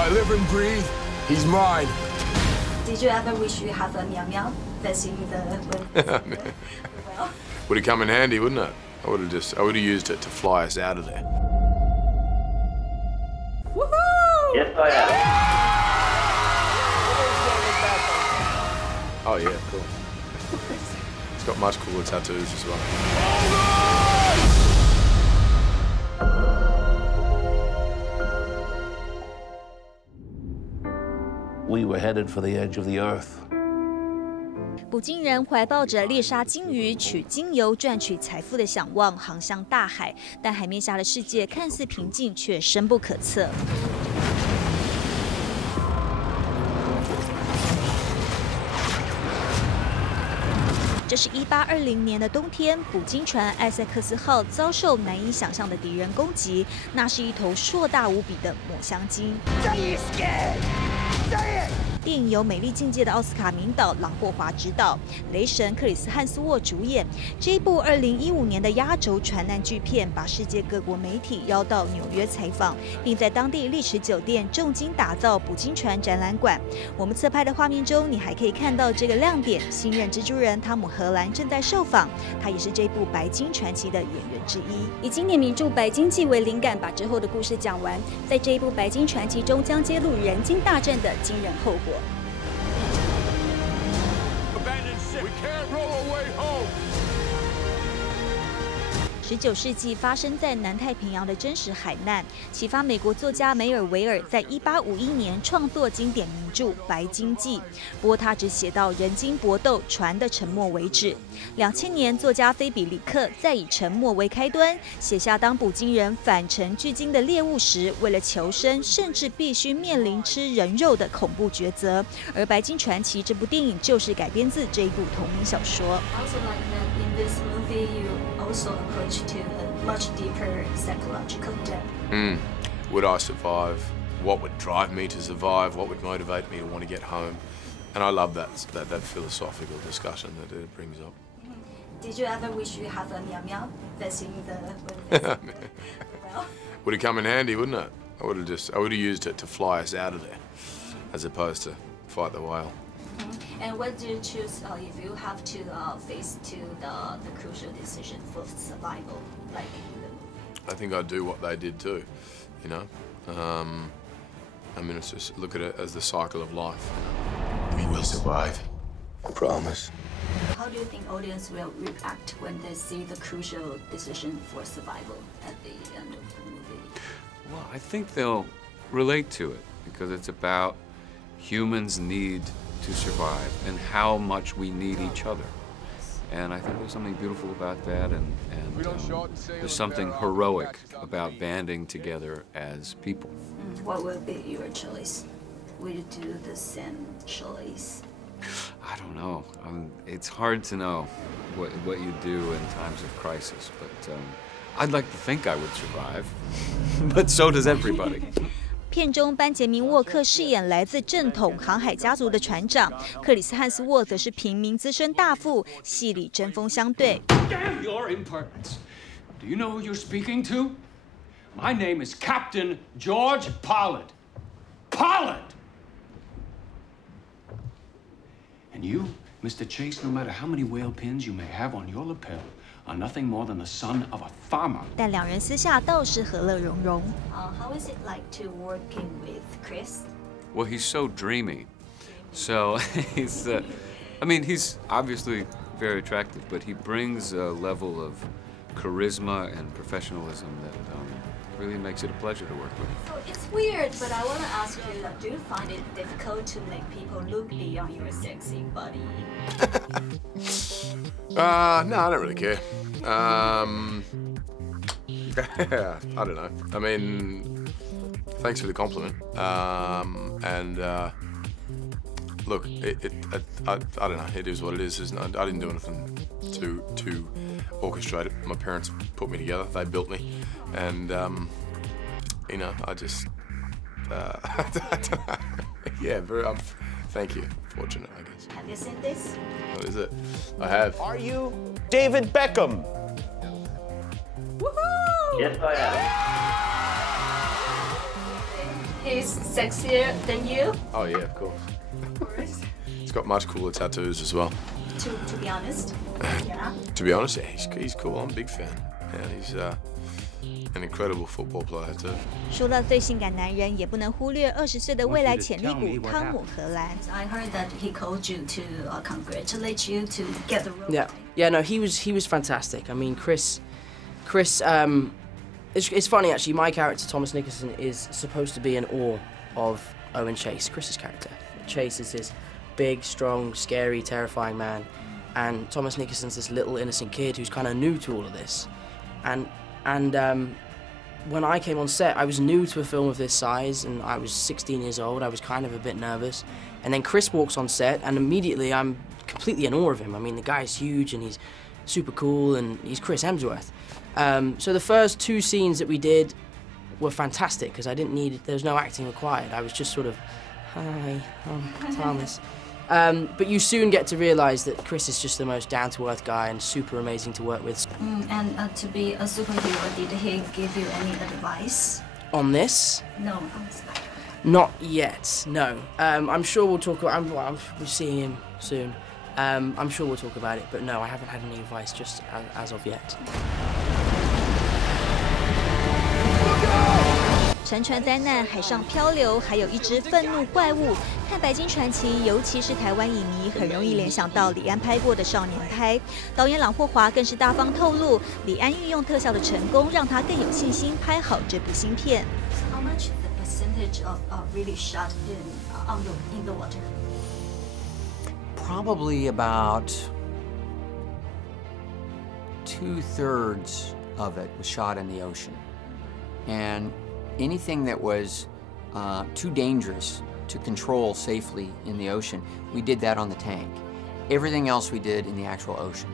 I live and breathe. He's mine. Did you ever wish you have a meow meow that's in the well? Would it come in handy, wouldn't it? I would have used it to fly us out of there. Woohoo! Yes, I am. Oh yeah, cool. It's got much cooler tattoos as well. We were headed for the edge of the earth. 捕鲸人怀抱着猎杀鲸鱼、取鲸油赚取财富的想望，航向大海，但海面下的世界看似平静，却深不可测。这是1820年的冬天，捕鲸船艾塞克斯号遭受难以想象的敌人攻击，那是一头硕大无比的抹香鲸。电影由《美丽境界》的奥斯卡名导郎霍华执导，雷神克里斯汉斯沃主演。这一部2015年的压轴船难巨片，把世界各国媒体邀到纽约采访，并在当地丽池酒店重金打造捕鲸船展览馆。我们侧拍的画面中，你还可以看到这个亮点：新任蜘蛛人汤姆·荷兰正在受访，他也是这部《白鲸传奇》的演员之一。以经典名著《白鲸记》为灵感，把之后的故事讲完。在这一部《白鲸传奇》中，将揭露人鲸大战的惊人后果。 19世纪发生在南太平洋的真实海难，启发美国作家梅尔维尔在1851年创作经典名著《白鲸记》。不过他只写到人鲸搏斗、船的沉没为止。2000年，作家菲比里克再以沉没为开端，写下当捕鲸人返程距鲸的猎物时，为了求生，甚至必须面临吃人肉的恐怖抉择。而《白鲸传奇》这部电影就是改编自这一部同名小说。 Also approach to a much deeper psychological depth. Would I survive? What would drive me to survive? What would motivate me to want to get home? And I love that philosophical discussion that it brings up. Did you ever wish you have a meow meow that's in the well? Would it come in handy, wouldn't it? I would have used it to fly us out of there, as opposed to fight the whale. And what do you choose if you have to face to the crucial decision for survival, like in the movie? I think I'd do what they did too, you know. I mean, it's just look at it as the cycle of life. We will survive. I promise. How do you think audience will react when they see the crucial decision for survival at the end of the movie? Well, I think they'll relate to it because it's about humans' need to survive and how much we need each other. And I think there's something beautiful about that, and there's something heroic about banding together as people. What will be your choice? Will you do the same choice? I don't know. It's hard to know what you do in times of crisis, but I'd like to think I would survive, but so does everybody. 片中，班杰明·沃克饰演来自正统航海家族的船长，克里斯·汉斯沃则是平民资深大副，戏里针锋相对。Damn your impertinence! Do you know who you're speaking to? My name is Captain George Pollard. Pollard! And you, Mr. Chase, no matter how many whale pins you may have on your lapel, are nothing more than the son of a farmer. 但两人私下倒是和乐融融。How is it like to working with Chris? Well, he's so dreamy. So he's, I mean, he's obviously very attractive, but he brings a level of charisma and professionalism that really makes it a pleasure to work with. So it's weird, but I want to ask you, do you find it difficult to make people look beyond your sexy body? No, I don't really care. I don't know. I mean, thanks for the compliment. Look, I don't know. It is what it is. I didn't do anything to orchestrate it. My parents put me together. They built me, and you know, I just I don't know. Yeah, thank you. Fortunate, I guess. Have you seen this? What is it? I have. Are you David Beckham? Yes, I am. He's sexier than you? Oh yeah, of course. He's got much cooler tattoos as well. To be honest, yeah. To be honest, yeah, he's cool. I'm a big fan. Yeah, he's an incredible football player too. 说到最性感男人，也不能忽略20岁的未来潜力股汤姆·荷兰。I heard that he called you to congratulate you to get the role. Yeah, no, he was fantastic. I mean, Chris, it's funny actually. My character Thomas Nicholson is supposed to be in awe of Owen Chase, Chris's character. Chase is this big, strong, scary, terrifying man, and Thomas Nicholson's this little innocent kid who's kind of new to all of this, and when I came on set, I was new to a film of this size, and I was 16 years old. I was kind of a bit nervous, and then Chris walks on set, and immediately I'm completely in awe of him. I mean, the guy's huge, and he's super cool, and he's Chris Hemsworth. So the first 2 scenes that we did were fantastic, because there was no acting required. I was just sort of, hi, I'm Thomas. But you soon get to realize that Chris is just the most down-to-earth guy and super amazing to work with. And to be a superhero, did he give you any advice? On this? No, on Spider-Man. Not yet, no. I'm sure we'll talk about, we're seeing him soon. I'm sure we'll talk about it, but no, I haven't had any advice just as of yet. 沉船灾难、海上漂流，还有一只愤怒怪物。看《白鲸传奇》，尤其是台湾影迷，很容易联想到李安拍过的《少年派》。导演郎霍华更是大方透露，李安运用特效的成功，让他更有信心拍好这部新片。How much the percentage of really shot in the water? Probably about 2/3 of it was shot in the ocean, and anything that was too dangerous to control safely in the ocean, we did that on the tank. Everything else we did in the actual ocean,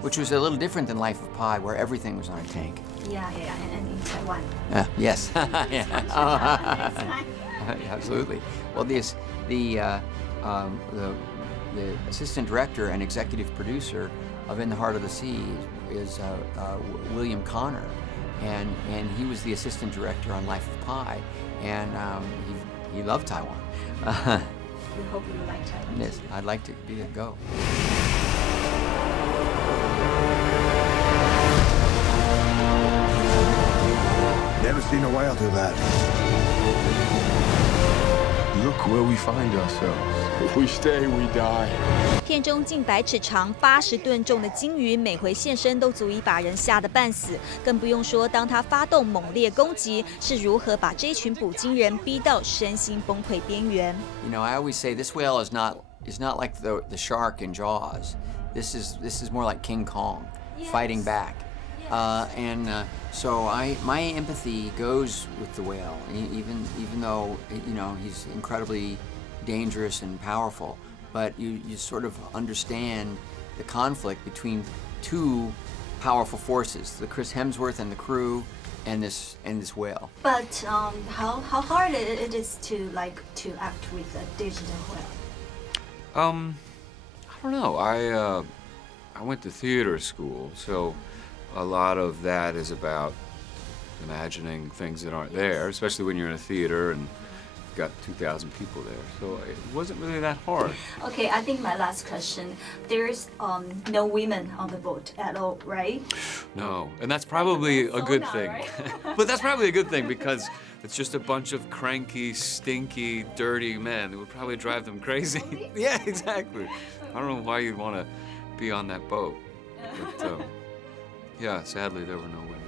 which was a little different than Life of Pi, where everything was on a tank. Yeah, and in Taiwan. Yes. Absolutely. Well, the assistant director and executive producer of In the Heart of the Sea is William Connor. And he was the assistant director on Life of Pi, and he loved Taiwan. We hope you like Taiwan. Yes, I'd like to be a go. Never seen a whale do that. Look where we find ourselves. If we stay, we die. 片中近100尺长、80吨重的鲸鱼，每回现身都足以把人吓得半死，更不用说当它发动猛烈攻击，是如何把这群捕鲸人逼到身心崩溃边缘。You know, I always say this whale is not like the shark in Jaws. This is more like King Kong, fighting back. So my empathy goes with the whale, even though he's incredibly dangerous and powerful. But you sort of understand the conflict between 2 powerful forces: the Chris Hemsworth and the crew, and this whale. But how hard it is to act with a digital whale? I don't know. I went to theater school, so a lot of that is about imagining things that aren't there, especially when you're in a theater and you've got 2,000 people there. So it wasn't really that hard. Okay, I think my last question. There's no women on the boat at all, right? No, and that's probably a good thing. Right? But that's probably a good thing, because it's just a bunch of cranky, stinky, dirty men. It would probably drive them crazy. Yeah, exactly. I don't know why you'd want to be on that boat. But, yeah, sadly, there were no women.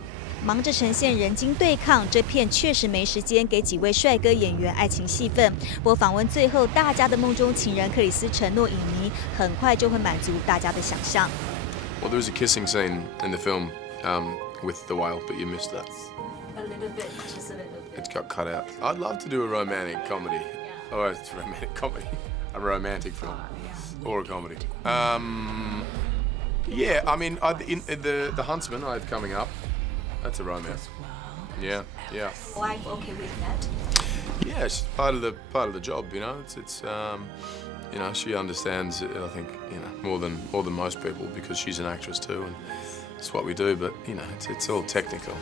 忙着呈现人鲸对抗，这片确实没时间给几位帅哥演员爱情戏份。不过访问最后，大家的梦中情人克里斯承诺影迷很快就会满足大家的想象。Well, there was a kissing scene in the film with the whale, but you missed that. A little bit, just a little bit. It got cut out. I'd love to do a romantic comedy. Oh, it's a romantic comedy. A romantic film. Or a comedy. Yeah, I mean, the Huntsman I have coming up. That's a romance. Yeah. Wife okay with that? Yeah, she's part of the job. It's she understands it, I think, more than most people, because she's an actress too, and it's what we do. But it's all technical.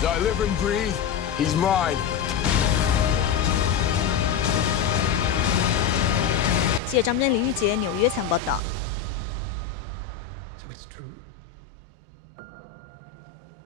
So I live and breathe He's mine. 记者张真、李玉洁，纽约采访报道。